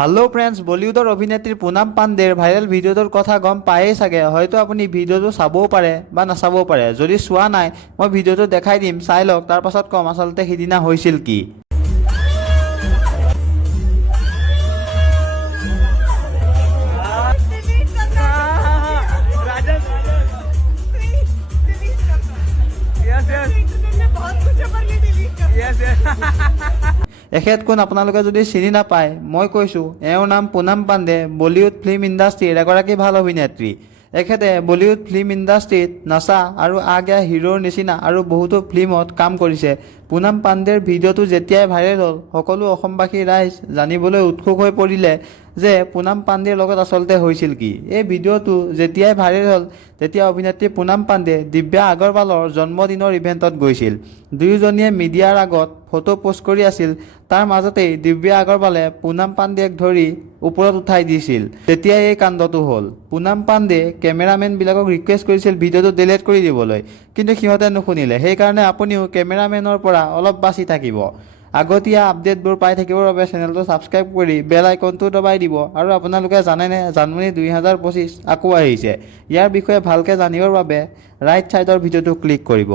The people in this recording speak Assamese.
হ্যালো ফ্ৰেন্ডস, বলিউডৰ অভিনেত্ৰী পুনাম পাণ্ডেৰ ভাইৰেল ভিডিঅ'টোৰ কথা গম পায়েই চাগে। হয়তো আপুনি ভিডিঅ'টো চাবও পাৰে বা নাচাবও পাৰে। যদি চোৱা নাই, মই ভিডিঅ'টো দেখাই দিম, চাই লওক, তাৰ পাছত কম আচলতে সিদিনা হৈছিল কি। এখেত কোন আপোনালোকে যদি চিনি নাপায়, মই কৈছোঁ, এওঁৰ নাম পুনাম পাণ্ডে, বলিউড ফিল্ম ইণ্ডাষ্ট্ৰীৰ এগৰাকী ভাল অভিনেত্ৰী। এখেতে বলিউড ফিল্ম ইণ্ডাষ্ট্ৰীত নাচা আৰু আগিয়া হিৰোৰ নিচিনা আৰু বহুতো ফিল্মত কাম কৰিছে। পুনাম পাণ্ডেৰ ভিডিঅ'টো যেতিয়াই ভাইৰেল হ'ল, সকলো অসমবাসী ৰাইজ জানিবলৈ উৎসুক হৈ পৰিলে যে পুনাম পাণ্ডেৰ লগত আচলতে হৈছিল কি। এই ভিডিঅ'টো যেতিয়াই ভাইৰেল হ'ল, তেতিয়া অভিনেত্ৰী পুনাম পাণ্ডে দিব্যা আগৰৱালৰ জন্মদিনৰ ইভেণ্টত গৈছিল। দুয়োজনীয়ে মিডিয়াৰ আগত ফটো পোষ্ট কৰি আছিল। তাৰ মাজতেই দিব্যা আগৰৱালে পুনাম পাণ্ডেক ধৰি ওপৰত উঠাই দিছিল। তেতিয়াই এই কাণ্ডটো হ'ল। পুনাম পাণ্ডে কেমেৰামেনবিলাকক ৰিকুৱেষ্ট কৰিছিল ভিডিঅ'টো ডিলিট কৰি দিবলৈ, কিন্তু সিহঁতে নুশুনিলে। সেইকাৰণে আপুনিও কেমেৰামেনৰ পৰা অলপ বাচি থাকিব। আগতীয়া আপডেটবোৰ পাই থাকিবৰ বাবে চেনেলটো ছাবস্ক্ৰাইব কৰি বেল আইকনটো দবাই দিব। আৰু আপোনালোকে জানেনে, জানুৱাৰী 2025 আকৌ আহিছে। ইয়াৰ বিষয়ে ভালকৈ জানিবৰ বাবে ৰাইট ছাইডৰ ভিডিঅ'টো ক্লিক কৰিব।